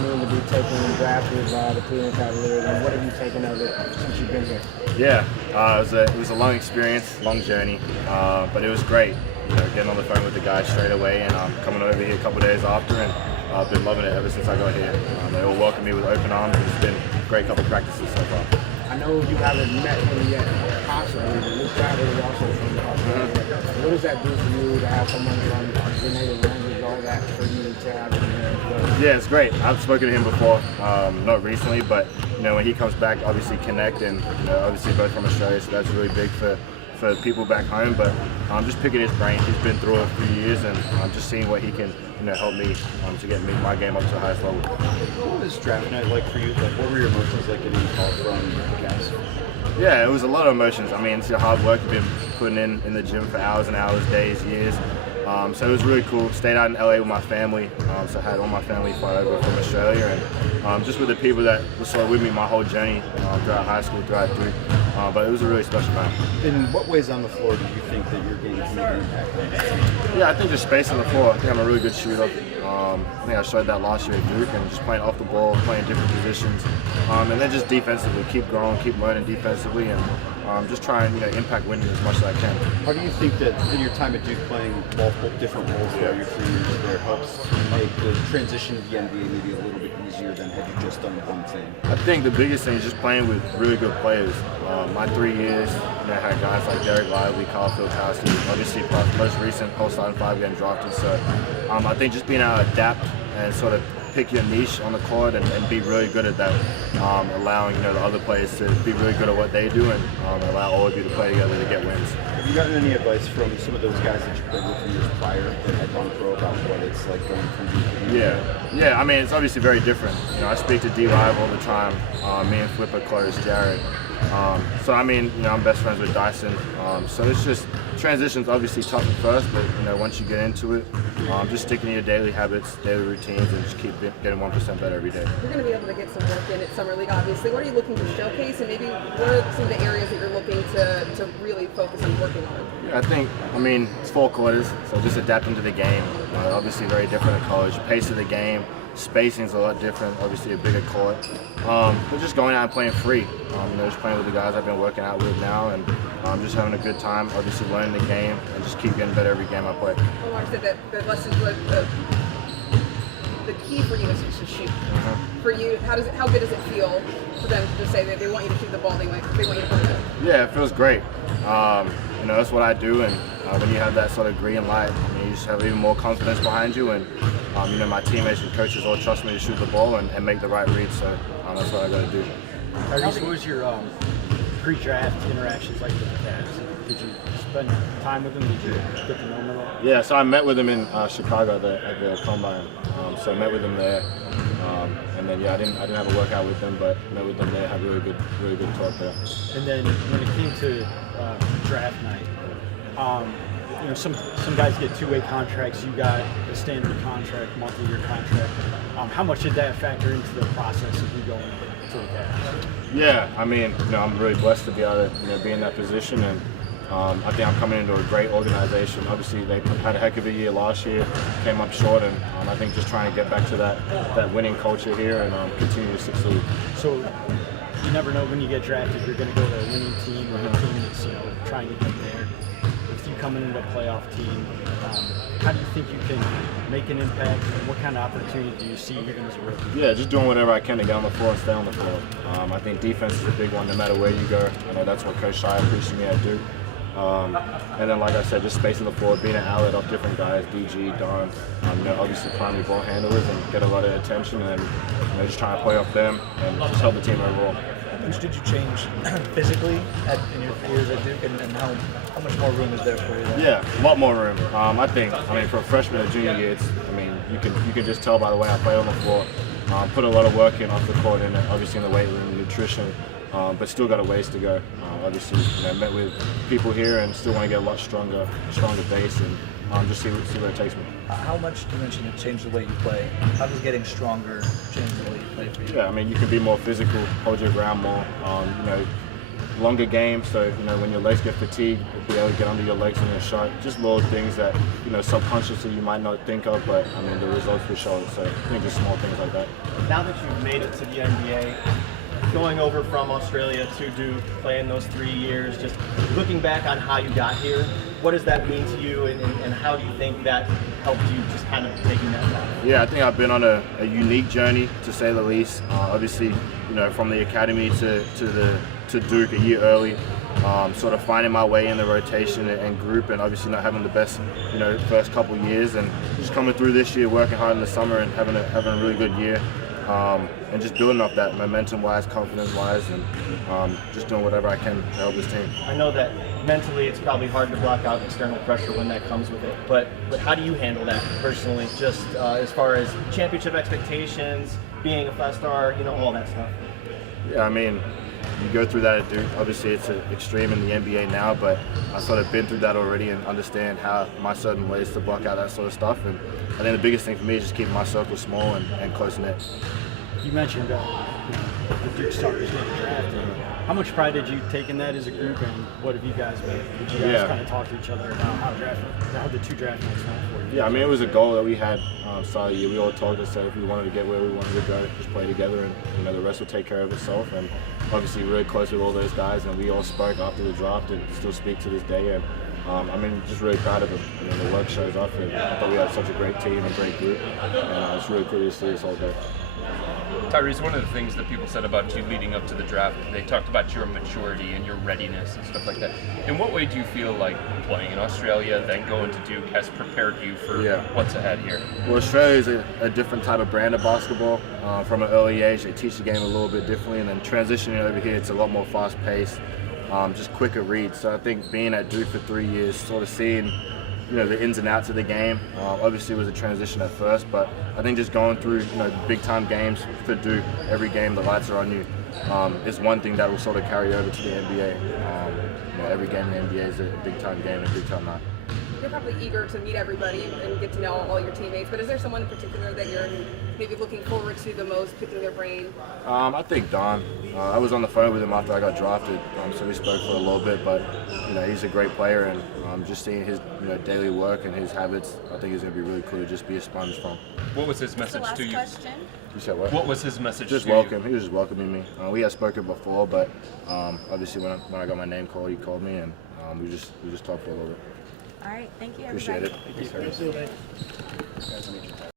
mean to be taken drafted by the Cleveland Cavaliers, and what have you taken of it since you've been here? Yeah, it was a long experience, long journey, but it was great. You know, getting on the phone with the guys straight away and coming over here a couple of days after, and I've been loving it ever since I got here. They all welcomed me with open arms, and it's been a great couple of practices so far. I know you haven't met him yet personally, but Luke Travis is also from Australia. What does that do for you to have someone from your native language, all that, for you to have in there as well? Yeah, it's great. I've spoken to him before, not recently, but you know, when he comes back, obviously connect, and you know, obviously both from Australia, so that's really big for people back home. But I'm just picking his brain. He's been through it for years, and I'm just seeing what he can, you know, help me to get my game up to the highest level. What was draft night like for you? Like, what were your emotions like getting called from the guys? Yeah, it was a lot of emotions. I mean, it's the hard work you've been putting in the gym for hours and hours, days, years. So it was really cool. Stayed out in LA with my family, so I had all my family fly over from Australia, and just with the people that were sort of with me my whole journey throughout high school, throughout Duke. But it was a really special time. In what ways on the floor do you think that your game can make an impact on this team? Yeah, I think just space on the floor. I think I'm a really good shooter. I think I showed that last year at Duke, and just playing off the ball, playing different positions, and then just defensively, keep growing, keep learning defensively, and just try and impact winning as much as I can. How do you think that in your time at Duke playing multiple different roles throughout your 3 years there helps make the transition to the NBA maybe a little bit easier than had you just done one thing? I think the biggest thing is just playing with really good players. My 3 years, I had guys like Derek Lively, Kyle Filkowski, obviously most recent whole starting five getting drafted. So I think just being able to adapt and sort of pick your niche on the court and be really good at that, allowing the other players to be really good at what they do, and allow all of you to play together to get wins. Have you gotten any advice from some of those guys that you played with in years prior that had gone pro about what it's like going from Duke? Yeah. I mean, it's obviously very different. I speak to D Live all the time. Me and Flip are close, Jared. So I mean, I'm best friends with Dyson. So it's just transition's obviously tough at first, but once you get into it, just sticking to your daily habits, daily routines, and just keep getting 1% better every day. You're going to be able to get some work in at Summer League, obviously. What are you looking to showcase, and maybe what are some of the areas that you're looking to really focus on working on? Yeah, I mean, it's 4 quarters, so just adapting to the game. Obviously very different in college. Pace of the game, spacing's a lot different, obviously a bigger court. But just going out and playing free. Just playing with the guys I've been working out with now, and just having a good time, obviously learning the game, and just keep getting better every game I play. I want to say that the lessons, the key for you is to shoot. For you, how good does it feel for them to say that they want you to shoot the ball, they want you to play it? Yeah, it feels great. That's what I do, and when you have that sort of green light, you just have even more confidence behind you, and my teammates and coaches all trust me to shoot the ball and make the right read, so that's what I got to do. Tyrese, what was your pre-draft interactions like with the Cavs? Did you spend time with them? Did you get to know them at all? Yeah, so I met with them in Chicago at the Combine. So I met with them there, and then I didn't have a workout with them, but met with them there, had really good talk there. And then when it came to draft night, some guys get 2-way contracts. You got a standard contract, multi-year contract. How much did that factor into the process of you going to the Cavs? Yeah, I mean, I'm really blessed to be able to be in that position, and I think I'm coming into a great organization. Obviously, they had a heck of a year last year, came up short, and I think just trying to get back to that winning culture here and continue to succeed. So you never know when you get drafted, you're going to go to a winning team or a team that's trying to get there. With you coming into a playoff team, how do you think you can make an impact, and what kind of opportunity do you see even as a rookie? Yeah, just doing whatever I can to get on the floor and stay on the floor. I think defense is a big one no matter where you go. I know that's what Coach Shai preached to me at Duke. And then, like I said, just spacing the floor, being an outlet off different guys, DG, Don, obviously primary ball handlers, and get a lot of attention, and just trying to play off them and just help the team overall. How much did you change physically in your years at Duke, and how much more room is there for you there? Yeah, a lot more room. I think, for a freshman or junior year, you can just tell by the way I play on the floor. Put a lot of work in off the court, and obviously in the weight room, nutrition, but still got a ways to go. Obviously, met with people here and still want to get a lot stronger base, and just see where it takes me. How much, you mentioned it changed the way you play. How does getting stronger change the way you play for you? Yeah, you can be more physical, hold your ground more. longer game, so when your legs get fatigued, you'll be able to get under your legs in your shot. Just little things that subconsciously you might not think of, but I mean the results will show it. So I think just small things like that. Now that you've made it to the NBA, going over from Australia to Duke, playing those 3 years, just looking back on how you got here, what does that mean to you, and how do you think that helped you just kind of taking that path? Yeah, I think I've been on a unique journey, to say the least. Obviously, from the academy to Duke a year early, sort of finding my way in the rotation and group, and obviously not having the best, first couple years, and just coming through this year, working hard in the summer, and having a really good year. And just building up that momentum-wise, confidence-wise, and just doing whatever I can to help this team. I know that mentally it's probably hard to block out external pressure when that comes with it, but how do you handle that personally, just as far as championship expectations, being a five-star, all that stuff? Yeah, I mean, you go through that at Duke. Obviously, it's an extreme in the NBA now, but I've sort of been through that already and understand how my certain ways to block out that sort of stuff. And I think the biggest thing for me is just keeping my circle small and close-knit. You mentioned the Duke starters getting drafted. How much pride did you take in that as a group, and what have you guys made? Did you guys kind of talk to each other about how the two draft nights went for you? Yeah, I mean, it was a goal that we had start of the year. We all talked and said if we wanted to get where we wanted to go, just play together, and the rest will take care of itself. And obviously, we're really close with all those guys, and we all spoke after the draft and still speak to this day. And I mean, just really proud of them. The work shows off, and I thought we had such a great team and great group, and it's really cool to see this all day. Tyrese, one of the things that people said about you leading up to the draft, they talked about your maturity and your readiness and stuff like that. In what way do you feel like playing in Australia, then going to Duke, has prepared you for what's ahead here? Well, Australia is a different type of brand of basketball. From an early age, they teach the game a little bit differently, and then transitioning over here, it's a lot more fast-paced, just quicker reads. So I think being at Duke for 3 years, sort of seeing the ins and outs of the game. Obviously, it was a transition at first, but I think just going through big-time games for Duke, every game the lights are on you, is one thing that will sort of carry over to the NBA. Every game in the NBA is a big-time game and a big-time night. You're probably eager to meet everybody and get to know all your teammates, but is there someone in particular that you're maybe looking forward to the most, picking their brain? I think Don. I was on the phone with him after I got drafted, so we spoke for a little bit, but he's a great player, and just seeing his daily work and his habits, I think it's going to be really cool to just be a sponge from. What was his message to you? Question. You said what? What was his message just to welcome. you? He was just welcoming me. We had spoken before, but obviously when I got my name called, he called me, and we just talked for a little bit. All right. Thank you, everybody. Appreciate it. Thank you.